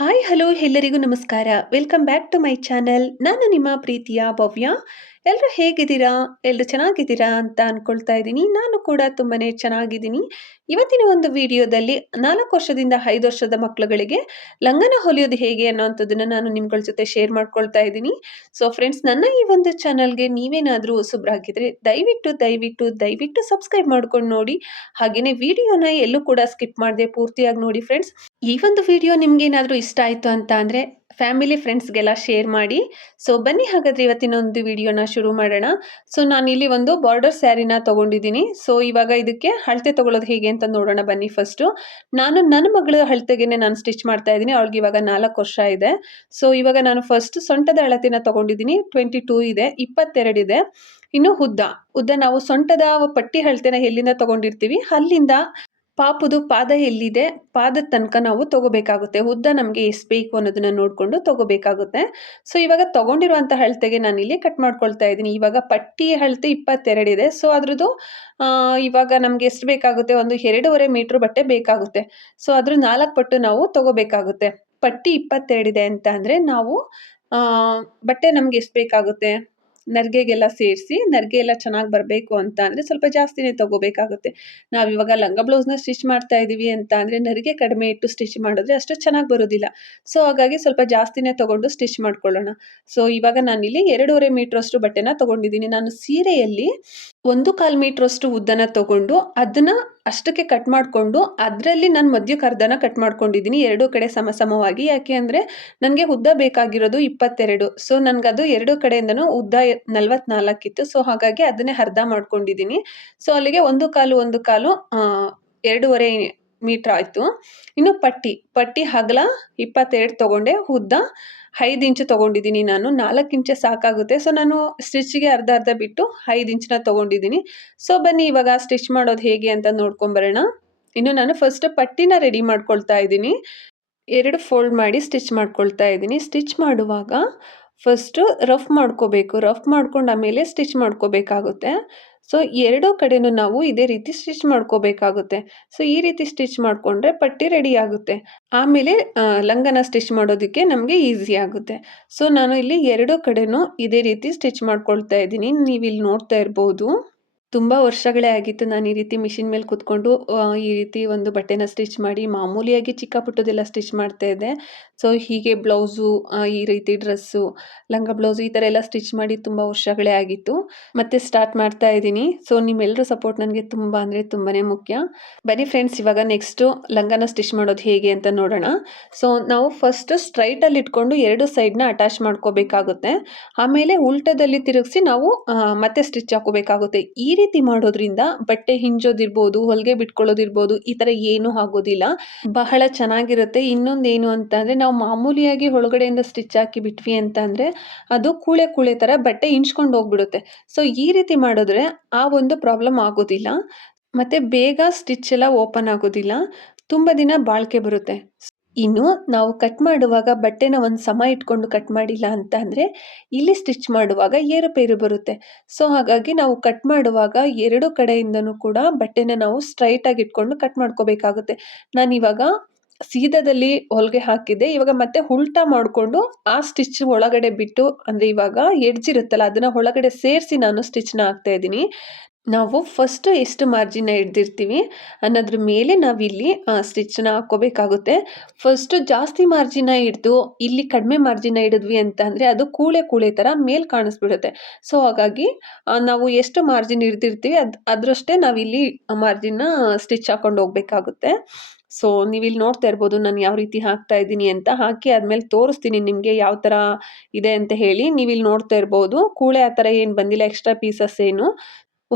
Hi hello ಎಲ್ಲರಿಗೂ ನಮಸ್ಕಾರ. Welcome back to my channel. ನಾನು ನಿಮ್ಮ ಪ್ರೀತಿಯ ಭವ್ಯ. ಎಲ್ಲರೂ ಹೇಗಿದ್ದೀರಾ? ಎಲ್ಲರೂ ಚೆನ್ನಾಗಿದ್ದೀರಾ ಅಂತ ಅಂದ್ಕೊಳ್ತಾ ಇದ್ದೀನಿ. ನಾನು ಕೂಡ ತುಂಬಾನೇ ಚೆನ್ನಾಗಿದ್ದೀನಿ. ಇವತ್ತಿನ ಒಂದು ವಿಡಿಯೋದಲ್ಲಿ 4 ವರ್ಷದಿಂದ 5 ವರ್ಷದ ಮಕ್ಕಳುಗಳಿಗೆ ಲಂಗನ ಹೊಲಿಯೋದು ಹೇಗೆ ಅನ್ನೋವಂಥದ್ದನ್ನು ನಾನು ನಿಮ್ಗಳ ಜೊತೆ ಶೇರ್ ಮಾಡ್ಕೊಳ್ತಾ ಇದ್ದೀನಿ. ಸೊ ಫ್ರೆಂಡ್ಸ್, ನನ್ನ ಈ ಒಂದು ಚಾನಲ್ಗೆ ನೀವೇನಾದರೂ ಹೊಸಬ್ರಾಗಿದ್ರೆ ದಯವಿಟ್ಟು ಸಬ್ಸ್ಕ್ರೈಬ್ ಮಾಡ್ಕೊಂಡು ನೋಡಿ. ಹಾಗೆಯೇ ವಿಡಿಯೋನ ಎಲ್ಲೂ ಕೂಡ ಸ್ಕಿಪ್ ಮಾಡದೆ ಪೂರ್ತಿಯಾಗಿ ನೋಡಿ ಫ್ರೆಂಡ್ಸ್. ಈ ಒಂದು ವಿಡಿಯೋ ನಿಮ್ಗೇನಾದರೂ ಇಷ್ಟ ಆಯಿತು ಅಂತ ಅಂದರೆ ಫ್ಯಾಮಿಲಿ ಫ್ರೆಂಡ್ಸ್ಗೆಲ್ಲ ಶೇರ್ ಮಾಡಿ. ಸೊ ಬನ್ನಿ ಹಾಗಾದರೆ ಇವತ್ತಿನ ಒಂದು ವಿಡಿಯೋನ ಶುರು ಮಾಡೋಣ. ಸೊ ನಾನಿಲ್ಲಿ ಒಂದು ಬಾರ್ಡರ್ ಸ್ಯಾರಿನ ತೊಗೊಂಡಿದ್ದೀನಿ. ಸೊ ಇವಾಗ ಇದಕ್ಕೆ ಅಳತೆ ತೊಗೊಳ್ಳೋದು ಹೇಗೆ ಅಂತ ನೋಡೋಣ ಬನ್ನಿ. ಫಸ್ಟು ನಾನು ನನ್ನ ಮಗಳ ಅಳತೆಗೆ ನಾನು ಸ್ಟಿಚ್ ಮಾಡ್ತಾ ಇದ್ದೀನಿ. ಅವಳಿಗೆ ಇವಾಗ 4 ವರ್ಷ ಇದೆ. ಸೊ ಇವಾಗ ನಾನು ಫಸ್ಟ್ ಸೊಂಟದ ಅಳತೆನ ತೊಗೊಂಡಿದ್ದೀನಿ. 22 ಇದೆ, 22 ಇದೆ. ಇನ್ನು ಉದ್ದ ನಾವು ಸೊಂಟದ ಪಟ್ಟಿ ಅಳತೆನ ಎಲ್ಲಿಂದ ತೊಗೊಂಡಿರ್ತೀವಿ ಅಲ್ಲಿಂದ ಪಾಪುದು ಪಾದ ಎಲ್ಲಿದೆ ಪಾದದ ತನಕ ನಾವು ತಗೋಬೇಕಾಗುತ್ತೆ. ಉದ್ದ ನಮಗೆ ಎಷ್ಟು ಬೇಕು ಅನ್ನೋದನ್ನ ನೋಡಿಕೊಂಡು ತಗೋಬೇಕಾಗುತ್ತೆ. ಸೊ ಇವಾಗ ತಗೊಂಡಿರುವಂಥ ಅಳತೆಗೆ ನಾನಿಲ್ಲಿ ಕಟ್ ಮಾಡ್ಕೊಳ್ತಾ ಇದ್ದೀನಿ. ಇವಾಗ ಪಟ್ಟಿ ಅಳತೆ 22 ಇದೆ. ಸೊ ಅದ್ರದ್ದು ಇವಾಗ ನಮ್ಗೆ ಎಷ್ಟು ಬೇಕಾಗುತ್ತೆ, ಒಂದು 2.5 ಮೀಟ್ರ್ ಬಟ್ಟೆ ಬೇಕಾಗುತ್ತೆ. ಸೊ ಅದ್ರ 4 ಪಟ್ಟು ನಾವು ತಗೋಬೇಕಾಗುತ್ತೆ. ಪಟ್ಟಿ 22 ಇದೆ ಅಂತ ಅಂದರೆ ನಾವು ಬಟ್ಟೆ ನಮ್ಗೆ ಎಷ್ಟು ಬೇಕಾಗುತ್ತೆ, ನರಿಗೆಗೆಲ್ಲ ಸೇರಿಸಿ ನರಿಗೆ ಎಲ್ಲ ಚೆನ್ನಾಗಿ ಬರಬೇಕು ಅಂತ ಅಂದರೆ ಸ್ವಲ್ಪ ಜಾಸ್ತಿನೇ ತಗೋಬೇಕಾಗುತ್ತೆ. ನಾವಿವಾಗ ಲಂಗ ಬ್ಲೌಸ್ನ ಸ್ಟಿಚ್ ಮಾಡ್ತಾ ಇದ್ದೀವಿ ಅಂತ ಅಂದರೆ ನರಿಗೆ ಕಡಿಮೆ ಇಟ್ಟು ಸ್ಟಿಚ್ ಮಾಡಿದ್ರೆ ಅಷ್ಟು ಚೆನ್ನಾಗಿ ಬರೋದಿಲ್ಲ. ಸೊ ಹಾಗಾಗಿ ಸ್ವಲ್ಪ ಜಾಸ್ತಿನೇ ತೊಗೊಂಡು ಸ್ಟಿಚ್ ಮಾಡ್ಕೊಳ್ಳೋಣ. ಸೊ ಇವಾಗ ನಾನಿಲ್ಲಿ 2.5 ಮೀಟ್ರಷ್ಟು ಬಟ್ಟೆನ ತೊಗೊಂಡಿದ್ದೀನಿ. ನಾನು ಸೀರೆಯಲ್ಲಿ 1/4 ಮೀಟ್ರಷ್ಟು ಉದ್ದನ ತೊಗೊಂಡು ಅದನ್ನು ಅಷ್ಟಕ್ಕೆ ಕಟ್ ಮಾಡಿಕೊಂಡು ಅದರಲ್ಲಿ ನಾನು ಮಧ್ಯಕ್ಕೆ ಅರ್ಧನ ಕಟ್ ಮಾಡ್ಕೊಂಡಿದ್ದೀನಿ, ಎರಡೂ ಕಡೆ ಸಮಸಮವಾಗಿ. ಯಾಕೆ ಅಂದರೆ ನನಗೆ ಉದ್ದ ಬೇಕಾಗಿರೋದು 22. ಸೊ ನನಗದು ಎರಡು ಕಡೆಯಿಂದನೂ ಉದ್ದ 44 ಇತ್ತು. ಸೊ ಹಾಗಾಗಿ ಅದನ್ನೇ ಅರ್ಧ ಮಾಡ್ಕೊಂಡಿದ್ದೀನಿ. ಸೊ ಅಲ್ಲಿಗೆ 1/4 2.5 ಮೀಟ್ರ್ ಆಯಿತು. ಇನ್ನು ಪಟ್ಟಿ ಅಗಲ 22 ತೊಗೊಂಡೆ, ಉದ್ದ 5 ಇಂಚು ತೊಗೊಂಡಿದ್ದೀನಿ. ನಾನು 4 ಇಂಚೆ ಸಾಕಾಗುತ್ತೆ. ಸೊ ನಾನು ಸ್ಟಿಚ್ಗೆ ಅರ್ಧ ಬಿಟ್ಟು 5 ಇಂಚನ್ನ ತೊಗೊಂಡಿದ್ದೀನಿ. ಸೊ ಬನ್ನಿ ಇವಾಗ ಸ್ಟಿಚ್ ಮಾಡೋದು ಹೇಗೆ ಅಂತ ನೋಡ್ಕೊಂಬರೋಣ. ಇನ್ನು ನಾನು ಫಸ್ಟ್ ಪಟ್ಟಿನ ರೆಡಿ ಮಾಡ್ಕೊಳ್ತಾ ಇದ್ದೀನಿ. 2 ಫೋಲ್ಡ್ ಮಾಡಿ ಸ್ಟಿಚ್ ಮಾಡ್ಕೊಳ್ತಾ ಇದ್ದೀನಿ. ಸ್ಟಿಚ್ ಮಾಡುವಾಗ ಫಸ್ಟು ರಫ್ ಮಾಡ್ಕೋಬೇಕು. ರಫ್ ಮಾಡ್ಕೊಂಡು ಆಮೇಲೆ ಸ್ಟಿಚ್ ಮಾಡ್ಕೋಬೇಕಾಗುತ್ತೆ. ಸೊ ಎರಡೂ ಕಡೆನೂ ನಾವು ಇದೇ ರೀತಿ ಸ್ಟಿಚ್ ಮಾಡ್ಕೋಬೇಕಾಗುತ್ತೆ. ಸೊ ಈ ರೀತಿ ಸ್ಟಿಚ್ ಮಾಡಿಕೊಂಡ್ರೆ ಪಟ್ಟಿ ರೆಡಿ ಆಗುತ್ತೆ. ಆಮೇಲೆ ಲಂಗನ ಸ್ಟಿಚ್ ಮಾಡೋದಕ್ಕೆ ನಮಗೆ ಈಸಿ ಆಗುತ್ತೆ. ಸೊ ನಾನು ಇಲ್ಲಿ ಎರಡೂ ಕಡೆನೂ ಇದೇ ರೀತಿ ಸ್ಟಿಚ್ ಮಾಡ್ಕೊಳ್ತಾ ಇದ್ದೀನಿ. ನೀವಿಲ್ಲಿ ನೋಡ್ತಾ ಇರ್ಬೋದು. ತುಂಬ ವರ್ಷಗಳೇ ಆಗಿತ್ತು ನಾನು ಈ ರೀತಿ ಮಿಷಿನ್ ಮೇಲೆ ಕೂತ್ಕೊಂಡು ಈ ರೀತಿ ಒಂದು ಬಟ್ಟೆನ ಸ್ಟಿಚ್ ಮಾಡಿ ಮಾಮೂಲಿಯಾಗಿ ಚಿಕ್ಕ ಪುಟ್ಟದೆಲ್ಲ ಸ್ಟಿಚ್ ಮಾಡ್ತಾ ಇದ್ದೆ. ಸೊ ಹೀಗೆ ಬ್ಲೌಸು, ಈ ರೀತಿ ಡ್ರೆಸ್ಸು, ಲಂಗ ಬ್ಲೌಸು ಈ ಥರ ಎಲ್ಲ ಸ್ಟಿಚ್ ಮಾಡಿ ತುಂಬ ವರ್ಷಗಳೇ ಆಗಿತ್ತು. ಮತ್ತೆ ಸ್ಟಾರ್ಟ್ ಮಾಡ್ತಾ ಇದ್ದೀನಿ. ಸೊ ನಿಮ್ಮೆಲ್ಲರೂ ಸಪೋರ್ಟ್ ನನಗೆ ತುಂಬ ಅಂದರೆ ತುಂಬಾ ಮುಖ್ಯ. ಬನ್ನಿ ಫ್ರೆಂಡ್ಸ್, ಇವಾಗ ನೆಕ್ಸ್ಟು ಲಂಗನ ಸ್ಟಿಚ್ ಮಾಡೋದು ಹೇಗೆ ಅಂತ ನೋಡೋಣ. ಸೊ ನಾವು ಫಸ್ಟ್ ಸ್ಟ್ರೈಟಲ್ಲಿ ಇಟ್ಕೊಂಡು ಎರಡು ಸೈಡ್ನ ಅಟ್ಯಾಚ್ ಮಾಡ್ಕೋಬೇಕಾಗುತ್ತೆ. ಆಮೇಲೆ ಉಲ್ಟದಲ್ಲಿ ತಿರುಗಿಸಿ ನಾವು ಮತ್ತೆ ಸ್ಟಿಚ್ ಹಾಕೋಬೇಕಾಗುತ್ತೆ. ಈ ರೀತಿ ಮಾಡೋದ್ರಿಂದ ಬಟ್ಟೆ ಹಿಂಜೋದಿರ್ಬೋದು, ಹೊಲಿಗೆ ಬಿಟ್ಕೊಳ್ಳೋದಿರ್ಬೋದು, ಈ ಥರ ಏನೂ ಆಗೋದಿಲ್ಲ, ಬಹಳ ಚೆನ್ನಾಗಿರುತ್ತೆ. ಇನ್ನೊಂದೇನು ಅಂತ ಅಂದರೆ ನಾವು ಮಾಮೂಲಿಯಾಗಿ ಒಳಗಡೆಯಿಂದ ಸ್ಟಿಚ್ ಹಾಕಿ ಬಿಟ್ವಿ ಅಂತ ಅಂದರೆ ಅದು ಕೂಳೆ ಥರ ಬಟ್ಟೆ ಹಿಂಚ್ಕೊಂಡು ಹೋಗ್ಬಿಡುತ್ತೆ. ಸೊ ಈ ರೀತಿ ಮಾಡಿದ್ರೆ ಆ ಒಂದು ಪ್ರಾಬ್ಲಮ್ ಆಗೋದಿಲ್ಲ. ಮತ್ತು ಬೇಗ ಸ್ಟಿಚ್ ಎಲ್ಲ ಓಪನ್ ಆಗೋದಿಲ್ಲ, ತುಂಬ ದಿನ ಬಾಳಿಕೆ ಬರುತ್ತೆ. ಇನ್ನು ನಾವು ಕಟ್ ಮಾಡುವಾಗ ಬಟ್ಟೆನ ಒಂದು ಸಮ ಇಟ್ಕೊಂಡು ಕಟ್ ಮಾಡಿಲ್ಲ ಅಂತ ಅಂದರೆ ಇಲ್ಲಿ ಸ್ಟಿಚ್ ಮಾಡುವಾಗ ಏರುಪೇರು ಬರುತ್ತೆ. ಸೊ ಹಾಗಾಗಿ ನಾವು ಕಟ್ ಮಾಡುವಾಗ ಎರಡು ಕಡೆಯಿಂದನೂ ಕೂಡ ಬಟ್ಟೆನ ನಾವು ಸ್ಟ್ರೈಟಾಗಿ ಇಟ್ಕೊಂಡು ಕಟ್ ಮಾಡ್ಕೋಬೇಕಾಗುತ್ತೆ. ನಾನಿವಾಗ ಸೀದಾದಲ್ಲಿ ಹೊಲಿಗೆ ಹಾಕಿದ್ದೆ, ಇವಾಗ ಮತ್ತೆ ಉಲ್ಟಾ ಮಾಡಿಕೊಂಡು ಆ ಸ್ಟಿಚ್ ಒಳಗಡೆ ಬಿಟ್ಟು, ಅಂದರೆ ಇವಾಗ ಎಡ್ಜ್ ಇರುತ್ತಲ್ಲ ಅದನ್ನು ಒಳಗಡೆ ಸೇರಿಸಿ ನಾನು ಸ್ಟಿಚ್ನ ಹಾಕ್ತಾ ಇದ್ದೀನಿ. ನಾವು ಫಸ್ಟು ಎಷ್ಟು ಮಾರ್ಜಿನ ಹಿಡ್ದಿರ್ತೀವಿ ಅನ್ನೋದ್ರ ಮೇಲೆ ನಾವಿಲ್ಲಿ ಸ್ಟಿಚ್ಚನ್ನ ಹಾಕ್ಕೋಬೇಕಾಗುತ್ತೆ. ಫಸ್ಟು ಜಾಸ್ತಿ ಮಾರ್ಜಿನ ಹಿಡ್ದು ಇಲ್ಲಿ ಕಡಿಮೆ ಮಾರ್ಜಿನ ಹಿಡಿದ್ವಿ ಅಂತ ಅಂದರೆ ಅದು ಕೂಳೆ ಥರ ಮೇಲೆ ಕಾಣಿಸ್ಬಿಡುತ್ತೆ. ಸೊ ಹಾಗಾಗಿ ನಾವು ಎಷ್ಟು ಮಾರ್ಜಿನ್ ಹಿಡ್ದಿರ್ತೀವಿ ಅದರಷ್ಟೇ ನಾವಿಲ್ಲಿ ಮಾರ್ಜಿನ್ನ ಸ್ಟಿಚ್ ಹಾಕ್ಕೊಂಡು ಹೋಗಬೇಕಾಗುತ್ತೆ. ಸೊ ನೀವಿಲ್ಲಿ ನೋಡ್ತಾ ಇರ್ಬೋದು ನಾನು ಯಾವ ರೀತಿ ಹಾಕ್ತಾ ಇದ್ದೀನಿ ಅಂತ. ಹಾಕಿ ಆದಮೇಲೆ ತೋರಿಸ್ತೀನಿ ನಿಮಗೆ ಯಾವ ಥರ ಇದೆ ಅಂತ ಹೇಳಿ. ನೀವಿಲ್ಲಿ ನೋಡ್ತಾ ಇರ್ಬೋದು, ಕೂಳೆ ಆ ಥರ ಏನು ಬಂದಿಲ್ಲ, ಎಕ್ಸ್ಟ್ರಾ ಪೀಸಸ್ ಏನು.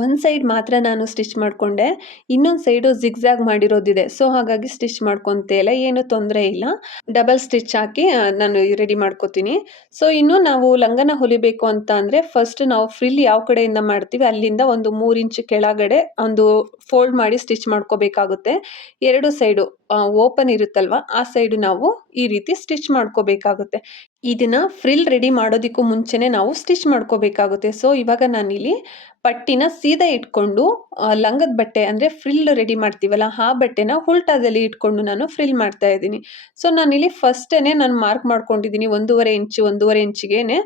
ಒಂದು ಸೈಡ್ ಮಾತ್ರ ನಾನು ಸ್ಟಿಚ್ ಮಾಡಿಕೊಂಡೆ, ಇನ್ನೊಂದು ಸೈಡು ಜಿಗ್ಜ್ಯಾಗ್ ಮಾಡಿರೋದಿದೆ. ಸೊ ಹಾಗಾಗಿ ಸ್ಟಿಚ್ ಮಾಡ್ಕೊತ ಇಲ್ಲ, ಏನು ತೊಂದರೆ ಇಲ್ಲ. ಡಬಲ್ ಸ್ಟಿಚ್ ಹಾಕಿ ನಾನು ರೆಡಿ ಮಾಡ್ಕೋತೀನಿ. ಸೊ ಇನ್ನು ನಾವು ಲಂಗನ ಹೊಲಿಬೇಕು ಅಂತ ಅಂದರೆ ಫಸ್ಟ್ ನಾವು ಫ್ರಿಲ್ ಯಾವ ಕಡೆಯಿಂದ ಮಾಡ್ತೀವಿ ಅಲ್ಲಿಂದ ಒಂದು 3 ಇಂಚ್ ಕೆಳಗಡೆ ಒಂದು ಫೋಲ್ಡ್ ಮಾಡಿ ಸ್ಟಿಚ್ ಮಾಡ್ಕೋಬೇಕಾಗುತ್ತೆ. ಎರಡು ಸೈಡು ಓಪನ್ ಇರುತ್ತಲ್ವ ಆ ಸೈಡು ನಾವು ಈ ರೀತಿ ಸ್ಟಿಚ್ ಮಾಡ್ಕೋಬೇಕಾಗುತ್ತೆ. ಇದನ್ನ ಫ್ರಿಲ್ ರೆಡಿ ಮಾಡೋದಕ್ಕೂ ಮುಂಚೆನೆ ನಾವು ಸ್ಟಿಚ್ ಮಾಡ್ಕೋಬೇಕಾಗುತ್ತೆ. ಸೊ ಇವಾಗ ನಾನಿಲ್ಲಿ ಪಟ್ಟಿನ ಸೀದಾ ಇಟ್ಕೊಂಡು ಲಂಗದ ಬಟ್ಟೆ ಅಂದರೆ ಫ್ರಿಲ್ ರೆಡಿ ಮಾಡ್ತೀವಲ್ಲ ಆ ಬಟ್ಟೆನ ಉಲ್ಟಾದಲ್ಲಿ ಇಟ್ಕೊಂಡು ನಾನು ಫ್ರಿಲ್ ಮಾಡ್ತಾ ಇದ್ದೀನಿ. ಸೊ ನಾನಿಲ್ಲಿ ಫಸ್ಟೇನೆ ನಾನು ಮಾರ್ಕ್ ಮಾಡ್ಕೊಂಡಿದ್ದೀನಿ 1.5 ಇಂಚಿಗೇನೆ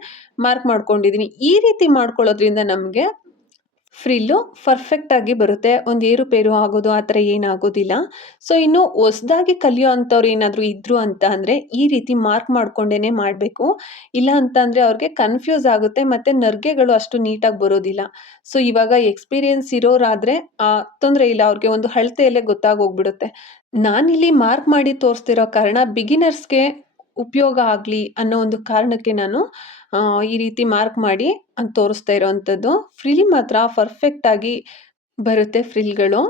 ಮಾರ್ಕ್ ಮಾಡ್ಕೊಂಡಿದ್ದೀನಿ. ಈ ರೀತಿ ಮಾಡ್ಕೊಳ್ಳೋದ್ರಿಂದ ನಮಗೆ ಫ್ರಿಲ್ಲು ಪರ್ಫೆಕ್ಟಾಗಿ ಬರುತ್ತೆ. ಒಂದು ಏರುಪೇರು ಆಗೋದು ಆ ಥರ ಏನಾಗೋದಿಲ್ಲ. ಸೊ ಇನ್ನು ಹೊಸ್ದಾಗಿ ಕಲಿಯೋ ಅಂಥವ್ರು ಏನಾದರೂ ಇದ್ದರು ಅಂತ ಅಂದರೆ ಈ ರೀತಿ ಮಾರ್ಕ್ ಮಾಡ್ಕೊಂಡೇ ಮಾಡಬೇಕು. ಇಲ್ಲ ಅಂತ ಅಂದರೆ ಅವ್ರಿಗೆ ಕನ್ಫ್ಯೂಸ್ ಆಗುತ್ತೆ ಮತ್ತು ನರ್ಗೆಗಳು ಅಷ್ಟು ನೀಟಾಗಿ ಬರೋದಿಲ್ಲ. ಸೊ ಇವಾಗ ಎಕ್ಸ್ಪೀರಿಯೆನ್ಸ್ ಇರೋರಾದರೆ ತೊಂದರೆ ಇಲ್ಲ, ಅವ್ರಿಗೆ ಒಂದು ಅಳತೆಯಲ್ಲೇ ಗೊತ್ತಾಗೋಗ್ಬಿಡುತ್ತೆ. ನಾನಿಲ್ಲಿ ಮಾರ್ಕ್ ಮಾಡಿ ತೋರಿಸ್ತಿರೋ ಕಾರಣ ಬಿಗಿನರ್ಸ್ಗೆ ಉಪಯೋಗ ಆಗಲಿ ಅನ್ನೋ ಒಂದು ಕಾರಣಕ್ಕೆ ನಾನು ಈ ರೀತಿ ಮಾರ್ಕ್ ಮಾಡಿ ತೋರಿಸ್ತಾ ಇರೋವಂಥದ್ದು. ಫ್ರಿಲ್ ಮಾತ್ರ ಪರ್ಫೆಕ್ಟಾಗಿ ಬರುತ್ತೆ ಫ್ರಿಲ್ಗಳು.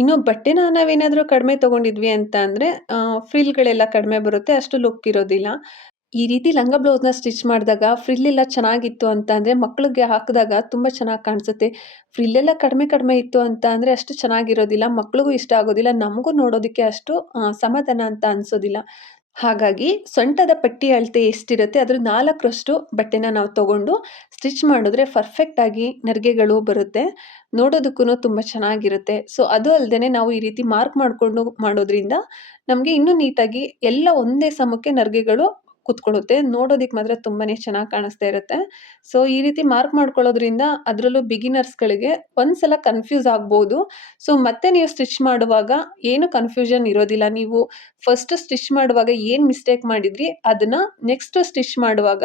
ಇನ್ನು ಬಟ್ಟೆನ ನಾವೇನಾದರೂ ಕಡಿಮೆ ತೊಗೊಂಡಿದ್ವಿ ಅಂತ ಅಂದರೆ ಫ್ರಿಲ್ಗಳೆಲ್ಲ ಕಡಿಮೆ ಬರುತ್ತೆ, ಅಷ್ಟು ಲುಕ್ ಇರೋದಿಲ್ಲ. ಈ ರೀತಿ ಲಂಗ ಬ್ಲೌಸ್ನ ಸ್ಟಿಚ್ ಮಾಡಿದಾಗ ಫ್ರಿಲ್ಲೆಲ್ಲ ಚೆನ್ನಾಗಿತ್ತು ಅಂತ ಅಂದರೆ ಮಕ್ಕಳಿಗೆ ಹಾಕಿದಾಗ ತುಂಬ ಚೆನ್ನಾಗಿ ಕಾಣಿಸುತ್ತೆ. ಫ್ರಿಲ್ಲೆಲ್ಲ ಕಡಿಮೆ ಇತ್ತು ಅಂತ ಅಂದರೆ ಅಷ್ಟು ಚೆನ್ನಾಗಿರೋದಿಲ್ಲ, ಮಕ್ಳಿಗೂ ಇಷ್ಟ ಆಗೋದಿಲ್ಲ, ನಮಗೂ ನೋಡೋದಕ್ಕೆ ಅಷ್ಟು ಸಮಾಧಾನ ಅಂತ ಅನಿಸೋದಿಲ್ಲ. ಹಾಗಾಗಿ ಸೊಂಟದ ಪಟ್ಟಿ ಅಳತೆ ಎಷ್ಟಿರುತ್ತೆ ಅದ್ರ 4ರಷ್ಟು ಬಟ್ಟೆನ ನಾವು ತೊಗೊಂಡು ಸ್ಟಿಚ್ ಮಾಡಿದ್ರೆ ಪರ್ಫೆಕ್ಟಾಗಿ ನೆರಿಗೆಗಳು ಬರುತ್ತೆ, ನೋಡೋದಕ್ಕೂ ತುಂಬ ಚೆನ್ನಾಗಿರುತ್ತೆ. ಸೊ ಅದು ಅಲ್ಲದೆ ನಾವು ಈ ರೀತಿ ಮಾರ್ಕ್ ಮಾಡಿಕೊಂಡು ಮಾಡೋದ್ರಿಂದ ನಮಗೆ ಇನ್ನೂ ನೀಟಾಗಿ ಎಲ್ಲ ಒಂದೇ ಸಮಕ್ಕೆ ನೆರಿಗೆಗಳು ಕೂತ್ಕೊಳ್ಳುತ್ತೆ, ನೋಡೋದಕ್ಕೆ ಮಾತ್ರ ತುಂಬಾ ಚೆನ್ನಾಗಿ ಕಾಣಿಸ್ತಾ ಇರುತ್ತೆ. ಸೊ ಈ ರೀತಿ ಮಾರ್ಕ್ ಮಾಡ್ಕೊಳ್ಳೋದ್ರಿಂದ ಅದರಲ್ಲೂ ಬಿಗಿನರ್ಸ್ಗಳಿಗೆ ಒಂದ್ಸಲ ಕನ್ಫ್ಯೂಸ್ ಆಗ್ಬೋದು. ಸೊ ಮತ್ತೆ ನೀವು ಸ್ಟಿಚ್ ಮಾಡುವಾಗ ಏನು ಕನ್ಫ್ಯೂಷನ್ ಇರೋದಿಲ್ಲ. ನೀವು ಫಸ್ಟ್ ಸ್ಟಿಚ್ ಮಾಡುವಾಗ ಏನು ಮಿಸ್ಟೇಕ್ ಮಾಡಿದ್ರಿ ಅದನ್ನು ನೆಕ್ಸ್ಟ್ ಸ್ಟಿಚ್ ಮಾಡುವಾಗ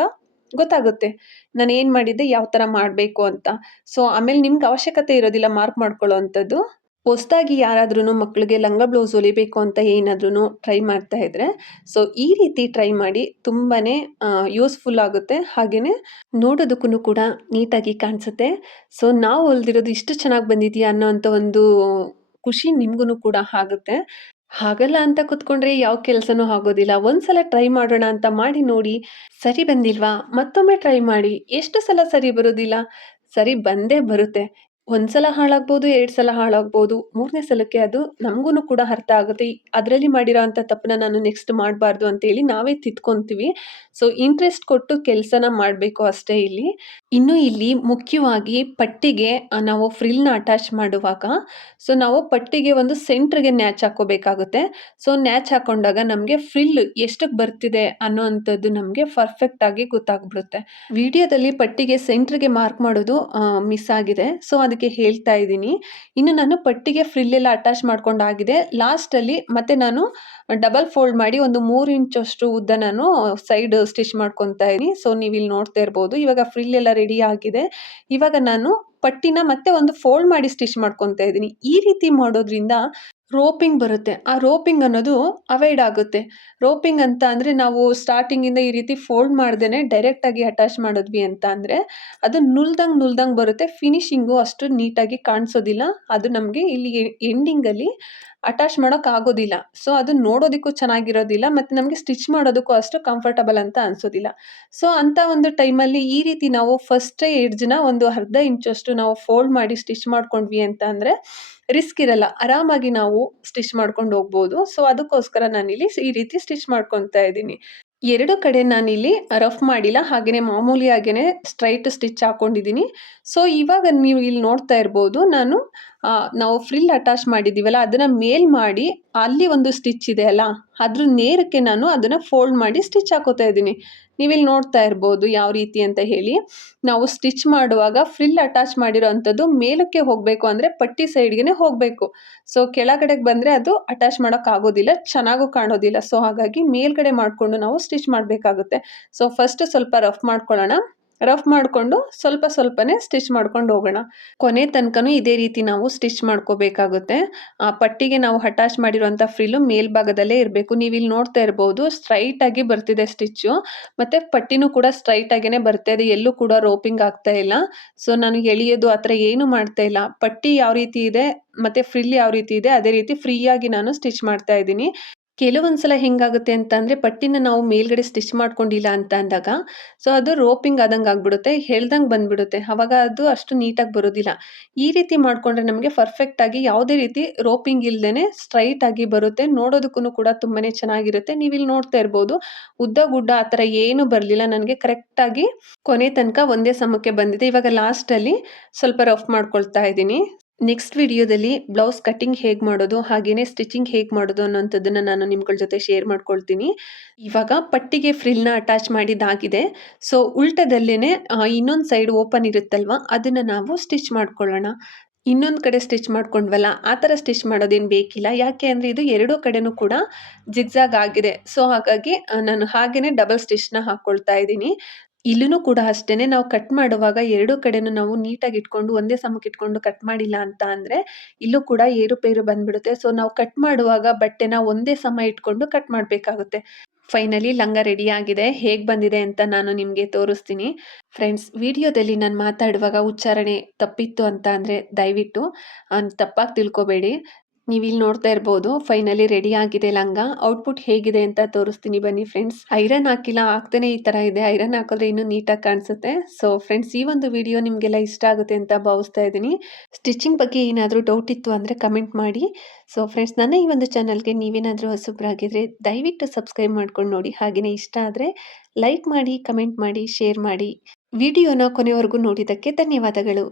ಗೊತ್ತಾಗುತ್ತೆ, ನಾನು ಏನು ಮಾಡಿದ್ದೆ, ಯಾವ ಥರ ಮಾಡಬೇಕು ಅಂತ. ಸೊ ಆಮೇಲೆ ನಿಮ್ಗೆ ಅವಶ್ಯಕತೆ ಇರೋದಿಲ್ಲ ಮಾರ್ಕ್ ಮಾಡ್ಕೊಳ್ಳೋ ಅಂಥದ್ದು. ಹೊಸ್ದಾಗಿ ಯಾರಾದ್ರೂ ಮಕ್ಕಳಿಗೆ ಲಂಗ ಬ್ಲೌಸ್ ಹೊಲಿಬೇಕು ಅಂತ ಏನಾದ್ರೂ ಟ್ರೈ ಮಾಡ್ತಾ ಇದ್ರೆ ಸೊ ಈ ರೀತಿ ಟ್ರೈ ಮಾಡಿ, ತುಂಬಾ ಯೂಸ್ಫುಲ್ ಆಗುತ್ತೆ, ಹಾಗೆಯೇ ನೋಡೋದಕ್ಕೂ ಕೂಡ ನೀಟಾಗಿ ಕಾಣಿಸುತ್ತೆ. ಸೊ ನಾವು ಹೊಲ್ದಿರೋದು ಇಷ್ಟು ಚೆನ್ನಾಗಿ ಬಂದಿದೆಯಾ ಅನ್ನೋಂಥ ಒಂದು ಖುಷಿ ನಿಮಗೂ ಕೂಡ ಆಗುತ್ತೆ. ಹಾಗಲ್ಲ ಅಂತ ಕುತ್ಕೊಂಡ್ರೆ ಯಾವ ಕೆಲಸನೂ ಆಗೋದಿಲ್ಲ. ಒಂದ್ಸಲ ಟ್ರೈ ಮಾಡೋಣ ಅಂತ ಮಾಡಿ ನೋಡಿ, ಸರಿ ಬಂದಿಲ್ವಾ ಮತ್ತೊಮ್ಮೆ ಟ್ರೈ ಮಾಡಿ, ಎಷ್ಟು ಸಲ ಸರಿ ಬರೋದಿಲ್ಲ, ಸರಿ ಬಂದೇ ಬರುತ್ತೆ. ಒಂದ್ಸಲ ಹಾಳಾಗ್ಬೋದು, 2 ಸಲ ಹಾಳಾಗ್ಬೋದು, 3ನೇ ಸಲಕ್ಕೆ ಅದು ನಮಗೂ ಕೂಡ ಅರ್ಥ ಆಗುತ್ತೆ. ಅದರಲ್ಲಿ ಮಾಡಿರೋ ಅಂಥ ತಪ್ಪನ್ನ ನಾನು ನೆಕ್ಸ್ಟ್ ಮಾಡಬಾರ್ದು ಅಂತೇಳಿ ನಾವೇ ತಿದ್ಕೊಂತೀವಿ. ಸೊ ಇಂಟ್ರೆಸ್ಟ್ ಕೊಟ್ಟು ಕೆಲಸನ ಮಾಡಬೇಕು ಅಷ್ಟೇ ಇಲ್ಲಿ. ಇನ್ನು ಇಲ್ಲಿ ಮುಖ್ಯವಾಗಿ ಪಟ್ಟಿಗೆ ನಾವು ಫ್ರಿಲ್ನ ಅಟ್ಯಾಚ್ ಮಾಡುವಾಗ ಸೊ ನಾವು ಪಟ್ಟಿಗೆ ಒಂದು ಸೆಂಟ್ರಿಗೆ ನ್ಯಾಚ್ ಹಾಕೋಬೇಕಾಗುತ್ತೆ. ಸೊ ನ್ಯಾಚ್ ಹಾಕೊಂಡಾಗ ನಮಗೆ ಫ್ರಿಲ್ ಎಷ್ಟಕ್ಕೆ ಬರ್ತಿದೆ ಅನ್ನೋ ಅಂಥದ್ದು ನಮಗೆ ಪರ್ಫೆಕ್ಟಾಗಿ ಗೊತ್ತಾಗ್ಬಿಡುತ್ತೆ. ವಿಡಿಯೋದಲ್ಲಿ ಪಟ್ಟಿಗೆ ಸೆಂಟ್ರಿಗೆ ಮಾರ್ಕ್ ಮಾಡೋದು ಮಿಸ್ ಆಗಿದೆ, ಸೊ ಅದಕ್ಕೆ ಹೇಳ್ತಾ ಇದ್ದೀನಿ. ಇನ್ನು ನಾನು ಪಟ್ಟಿಗೆ ಫ್ರಿಲ್ಲೆಲ್ಲ ಅಟ್ಯಾಚ್ ಮಾಡ್ಕೊಂಡಾಗಿದೆ. ಲಾಸ್ಟಲ್ಲಿ ಮತ್ತೆ ನಾನು ಡಬಲ್ ಫೋಲ್ಡ್ ಮಾಡಿ ಒಂದು 3 ಇಂಚಷ್ಟು ಉದ್ದ ನಾನು ಸೈಡ್ ಸ್ಟಿಚ್ ಮಾಡ್ಕೊತಾ ಇದ್ದೀನಿ. ಸೊ ನೀವು ಇಲ್ಲಿ ನೋಡ್ತಾ ಇರ್ಬೋದು, ಇವಾಗ ಫ್ರಿಲ್ ಎಲ್ಲ ರೆಡಿ ಆಗಿದೆ. ಇವಾಗ ನಾನು ಪಟ್ಟಿನ ಮತ್ತೆ ಒಂದು ಫೋಲ್ಡ್ ಮಾಡಿ ಸ್ಟಿಚ್ ಮಾಡ್ಕೊತಾ ಇದ್ದೀನಿ. ಈ ರೀತಿ ಮಾಡೋದ್ರಿಂದ ರೋಪಿಂಗ್ ಬರುತ್ತೆ. ಆ ರೋಪಿಂಗ್ ಅನ್ನೋದು ಅವಾಯ್ಡ್ ಆಗುತ್ತೆ. ರೋಪಿಂಗ್ ಅಂತ ಅಂದರೆ ನಾವು ಸ್ಟಾರ್ಟಿಂಗಿಂದ ಈ ರೀತಿ ಫೋಲ್ಡ್ ಮಾಡ್ದೇ ಡೈರೆಕ್ಟಾಗಿ ಅಟ್ಯಾಚ್ ಮಾಡಿದ್ವಿ ಅಂತ ಅಂದರೆ ಅದು ನುಲ್ದಂಗೆ ಬರುತ್ತೆ, ಫಿನಿಶಿಂಗು ಅಷ್ಟು ನೀಟಾಗಿ ಕಾಣಿಸೋದಿಲ್ಲ. ಅದು ನಮಗೆ ಇಲ್ಲಿ ಎಂಡಿಂಗಲ್ಲಿ ಅಟ್ಯಾಚ್ ಮಾಡೋಕ್ಕಾಗೋದಿಲ್ಲ. ಸೊ ಅದು ನೋಡೋದಕ್ಕೂ ಚೆನ್ನಾಗಿರೋದಿಲ್ಲ ಮತ್ತು ನಮಗೆ ಸ್ಟಿಚ್ ಮಾಡೋದಕ್ಕೂ ಅಷ್ಟು ಕಂಫರ್ಟಬಲ್ ಅಂತ ಅನಿಸೋದಿಲ್ಲ. ಸೊ ಅಂಥ ಒಂದು ಟೈಮಲ್ಲಿ ಈ ರೀತಿ ನಾವು ಫಸ್ಟೇ ಎಡ್ಜ್ನ ಒಂದು ಅರ್ಧ ಇಂಚಷ್ಟು ನಾವು ಫೋಲ್ಡ್ ಮಾಡಿ ಸ್ಟಿಚ್ ಮಾಡ್ಕೊಂಡ್ವಿ ಅಂತ ಅಂದರೆ ರಿಸ್ಕ್ ಇರಲ್ಲ, ಆರಾಮಾಗಿ ನಾವು ಸ್ಟಿಚ್ ಮಾಡ್ಕೊಂಡು ಹೋಗ್ಬೋದು. ಸೊ ಅದಕ್ಕೋಸ್ಕರ ನಾನಿಲ್ಲಿ ಈ ರೀತಿ ಸ್ಟಿಚ್ ಮಾಡ್ಕೊತಾ ಇದ್ದೀನಿ. 2 ಕಡೆ ನಾನಿಲ್ಲಿ ರಫ್ ಮಾಡಿಲ್ಲ, ಹಾಗೆಯೇ ಮಾಮೂಲಿಯಾಗೇ ಸ್ಟ್ರೈಟ್ ಸ್ಟಿಚ್ ಹಾಕ್ಕೊಂಡಿದ್ದೀನಿ. ಸೊ ಇವಾಗ ನೀವು ಇಲ್ಲಿ ನೋಡ್ತಾ ಇರ್ಬೋದು, ನಾವು ಫ್ರಿಲ್ ಅಟ್ಯಾಚ್ ಮಾಡಿದ್ದೀವಲ್ಲ ಅದನ್ನು ಮೇಲ್ ಮಾಡಿ ಅಲ್ಲಿ ಒಂದು ಸ್ಟಿಚ್ ಇದೆ ಅಲ್ಲ ಅದ್ರ ನೇರಕ್ಕೆ ನಾನು ಅದನ್ನು ಫೋಲ್ಡ್ ಮಾಡಿ ಸ್ಟಿಚ್ ಹಾಕೋತಾ ಇದ್ದೀನಿ. ನೀವಿಲ್ಲಿ ನೋಡ್ತಾ ಇರ್ಬೋದು ಯಾವ ರೀತಿ ಅಂತ ಹೇಳಿ. ನಾವು ಸ್ಟಿಚ್ ಮಾಡುವಾಗ ಫ್ರಿಲ್ ಅಟ್ಯಾಚ್ ಮಾಡಿರೋ ಅಂಥದ್ದು ಮೇಲಕ್ಕೆ ಹೋಗಬೇಕು ಅಂದರೆ ಪಟ್ಟಿ ಸೈಡ್ಗೆ ಹೋಗಬೇಕು. ಸೊ ಕೆಳಗಡೆಗೆ ಬಂದರೆ ಅದು ಅಟ್ಯಾಚ್ ಮಾಡೋಕ್ಕಾಗೋದಿಲ್ಲ, ಚೆನ್ನಾಗೂ ಕಾಣೋದಿಲ್ಲ. ಸೊ ಹಾಗಾಗಿ ಮೇಲ್ಗಡೆ ಮಾಡಿಕೊಂಡು ನಾವು ಸ್ಟಿಚ್ ಮಾಡಬೇಕಾಗುತ್ತೆ. ಸೊ ಫಸ್ಟ್ ಸ್ವಲ್ಪ ರಫ್ ಮಾಡ್ಕೊಳ್ಳೋಣ, ರಫ್ ಮಾಡಿಕೊಂಡು ಸ್ವಲ್ಪನೇ ಸ್ಟಿಚ್ ಮಾಡ್ಕೊಂಡು ಹೋಗೋಣ. ಕೊನೆ ತನಕನೂ ಇದೇ ರೀತಿ ನಾವು ಸ್ಟಿಚ್ ಮಾಡ್ಕೋಬೇಕಾಗುತ್ತೆ. ಆ ಪಟ್ಟಿಗೆ ನಾವು ಅಟ್ಯಾಚ್ ಮಾಡಿರುವಂಥ ಫ್ರಿಲ್ಲು ಮೇಲ್ಭಾಗದಲ್ಲೇ ಇರಬೇಕು. ನೀವು ಇಲ್ಲಿ ನೋಡ್ತಾ ಇರ್ಬೋದು, ಸ್ಟ್ರೈಟಾಗಿ ಬರ್ತಿದೆ ಸ್ಟಿಚ್ಚು, ಮತ್ತು ಪಟ್ಟಿನೂ ಕೂಡ ಸ್ಟ್ರೈಟಾಗೇ ಬರ್ತಾ ಇದೆ, ಎಲ್ಲೂ ಕೂಡ ರೋಪಿಂಗ್ ಆಗ್ತಾ ಇಲ್ಲ. ಸೊ ನಾನು ಎಳೆಯೋದು ಆ ಥರ ಏನೂ ಮಾಡ್ತಾ ಇಲ್ಲ. ಪಟ್ಟಿ ಯಾವ ರೀತಿ ಇದೆ ಮತ್ತು ಫ್ರಿಲ್ ಯಾವ ರೀತಿ ಇದೆ ಅದೇ ರೀತಿ ಫ್ರೀಯಾಗಿ ನಾನು ಸ್ಟಿಚ್ ಮಾಡ್ತಾ ಇದ್ದೀನಿ. ಕೆಲವೊಂದ್ಸಲ ಹೆಂಗಾಗುತ್ತೆ ಅಂತ ಅಂದ್ರೆ ಪಟ್ಟಿನ ನಾವು ಮೇಲ್ಗಡೆ ಸ್ಟಿಚ್ ಮಾಡ್ಕೊಂಡಿಲ್ಲ ಅಂತ ಅಂದಾಗ, ಸೊ ಅದು ರೋಪಿಂಗ್ ಆದಂಗೆ ಆಗ್ಬಿಡುತ್ತೆ, ಎಳ್ದಂಗೆ ಬಂದ್ಬಿಡುತ್ತೆ. ಅವಾಗ ಅದು ಅಷ್ಟು ನೀಟಾಗಿ ಬರೋದಿಲ್ಲ. ಈ ರೀತಿ ಮಾಡ್ಕೊಂಡ್ರೆ ನಮಗೆ ಪರ್ಫೆಕ್ಟ್ ಆಗಿ ಯಾವುದೇ ರೀತಿ ರೋಪಿಂಗ್ ಇಲ್ದೇನೆ ಸ್ಟ್ರೈಟ್ ಆಗಿ ಬರುತ್ತೆ. ನೋಡೋದಕ್ಕೂ ಕೂಡ ತುಂಬಾನೇ ಚೆನ್ನಾಗಿರುತ್ತೆ. ನೀವಿಲ್ಲಿ ನೋಡ್ತಾ ಇರ್ಬೋದು, ಉದ್ದ ಗುಡ್ಡ ಆ ಥರ ಏನು ಬರಲಿಲ್ಲ. ನನಗೆ ಕರೆಕ್ಟಾಗಿ ಕೊನೆ ತನಕ ಒಂದೇ ಸಮಕ್ಕೆ ಬಂದಿದೆ. ಇವಾಗ ಲಾಸ್ಟಲ್ಲಿ ಸ್ವಲ್ಪ ರಫ್ ಮಾಡ್ಕೊಳ್ತಾ ಇದ್ದೀನಿ. ನೆಕ್ಸ್ಟ್ ವಿಡಿಯೋದಲ್ಲಿ ಬ್ಲೌಸ್ ಕಟಿಂಗ್ ಹೇಗೆ ಮಾಡೋದು, ಹಾಗೇನೆ ಸ್ಟಿಚಿಂಗ್ ಹೇಗೆ ಮಾಡೋದು ಅನ್ನೋಂಥದ್ದನ್ನ ನಾನು ನಿಮ್ಗಳ ಜೊತೆ ಶೇರ್ ಮಾಡ್ಕೊಳ್ತೀನಿ. ಇವಾಗ ಪಟ್ಟಿಗೆ ಫ್ರಿಲ್‌ನ ಅಟ್ಯಾಚ್ ಮಾಡಿದ್ದಾಗಿದೆ. ಸೊ ಉಲ್ಟದಲ್ಲೇನೆ ಇನ್ನೊಂದು ಸೈಡ್ ಓಪನ್ ಇರುತ್ತಲ್ವಾ, ಅದನ್ನ ನಾವು ಸ್ಟಿಚ್ ಮಾಡ್ಕೊಳ್ಳೋಣ. ಇನ್ನೊಂದು ಕಡೆ ಸ್ಟಿಚ್ ಮಾಡ್ಕೊಂಡ್ವಲ್ಲ, ಆ ಥರ ಸ್ಟಿಚ್ ಮಾಡೋದೇನು ಬೇಕಿಲ್ಲ. ಯಾಕೆ ಅಂದರೆ ಇದು ಎರಡೂ ಕಡೆನೂ ಕೂಡ ಜಿಗ್‌ಜಾಗ್ ಆಗಿದೆ. ಸೊ ಹಾಗಾಗಿ ನಾನು ಹಾಗೇನೆ ಡಬಲ್ ಸ್ಟಿಚ್‌ನ ಹಾಕ್ಕೊಳ್ತಾ ಇದ್ದೀನಿ. ಇಲ್ಲೂ ಕೂಡ ಅಷ್ಟೇನೆ, ನಾವು ಕಟ್ ಮಾಡುವಾಗ ಎರಡೂ ಕಡೆನೂ ನಾವು ನೀಟಾಗಿ ಇಟ್ಕೊಂಡು ಒಂದೇ ಸಮಕ್ಕೆ ಇಟ್ಕೊಂಡು ಕಟ್ ಮಾಡಿಲ್ಲ ಅಂತ ಅಂದರೆ ಇಲ್ಲೂ ಕೂಡ ಏರುಪೇರು ಬಂದ್ಬಿಡುತ್ತೆ. ಸೊ ನಾವು ಕಟ್ ಮಾಡುವಾಗ ಬಟ್ಟೆನ ಒಂದೇ ಸಮ ಇಟ್ಕೊಂಡು ಕಟ್ ಮಾಡಬೇಕಾಗುತ್ತೆ. ಫೈನಲಿ ಲಂಗ ರೆಡಿ ಆಗಿದೆ. ಹೇಗೆ ಬಂದಿದೆ ಅಂತ ನಾನು ನಿಮಗೆ ತೋರಿಸ್ತೀನಿ. ಫ್ರೆಂಡ್ಸ್, ವಿಡಿಯೋದಲ್ಲಿ ನಾನು ಮಾತಾಡುವಾಗ ಉಚ್ಚಾರಣೆ ತಪ್ಪಿತ್ತು ಅಂತ ಅಂದರೆ ದಯವಿಟ್ಟು ತಪ್ಪಾಗಿ ತಿಳ್ಕೊಬೇಡಿ. ನೀವಿಲ್ಲಿ ನೋಡ್ತಾ ಇರ್ಬೋದು, ಫೈನಲಿ ರೆಡಿ ಆಗಿದೆ ಲಂಗ. ಔಟ್ಪುಟ್ ಹೇಗಿದೆ ಅಂತ ತೋರಿಸ್ತೀನಿ ಬನ್ನಿ ಫ್ರೆಂಡ್ಸ್. ಐರನ್ ಹಾಕಿಲ್ಲ, ಹಾಕ್ದೇನೆ ಈ ಥರ ಇದೆ. ಐರನ್ ಹಾಕಿದ್ರೆ ಇನ್ನೂ ನೀಟಾಗಿ ಕಾಣಿಸುತ್ತೆ. ಸೊ ಫ್ರೆಂಡ್ಸ್, ಈ ಒಂದು ವಿಡಿಯೋ ನಿಮಗೆಲ್ಲ ಇಷ್ಟ ಆಗುತ್ತೆ ಅಂತ ಭಾವಿಸ್ತಾ ಇದ್ದೀನಿ. ಸ್ಟಿಚಿಂಗ್ ಬಗ್ಗೆ ಏನಾದರೂ ಡೌಟ್ ಇತ್ತು ಅಂದರೆ ಕಮೆಂಟ್ ಮಾಡಿ. ಸೊ ಫ್ರೆಂಡ್ಸ್, ನನ್ನ ಈ ಒಂದು ಚಾನಲ್ಗೆ ನೀವೇನಾದರೂ ಹೊಸಬ್ರಾಗಿದ್ದರೆ ದಯವಿಟ್ಟು ಸಬ್ಸ್ಕ್ರೈಬ್ ಮಾಡ್ಕೊಂಡು ನೋಡಿ. ಹಾಗೆಯೇ ಇಷ್ಟ ಆದರೆ ಲೈಕ್ ಮಾಡಿ, ಕಮೆಂಟ್ ಮಾಡಿ, ಶೇರ್ ಮಾಡಿ. ವಿಡಿಯೋನ ಕೊನೆವರೆಗೂ ನೋಡಿದ್ದಕ್ಕೆ ಧನ್ಯವಾದಗಳು.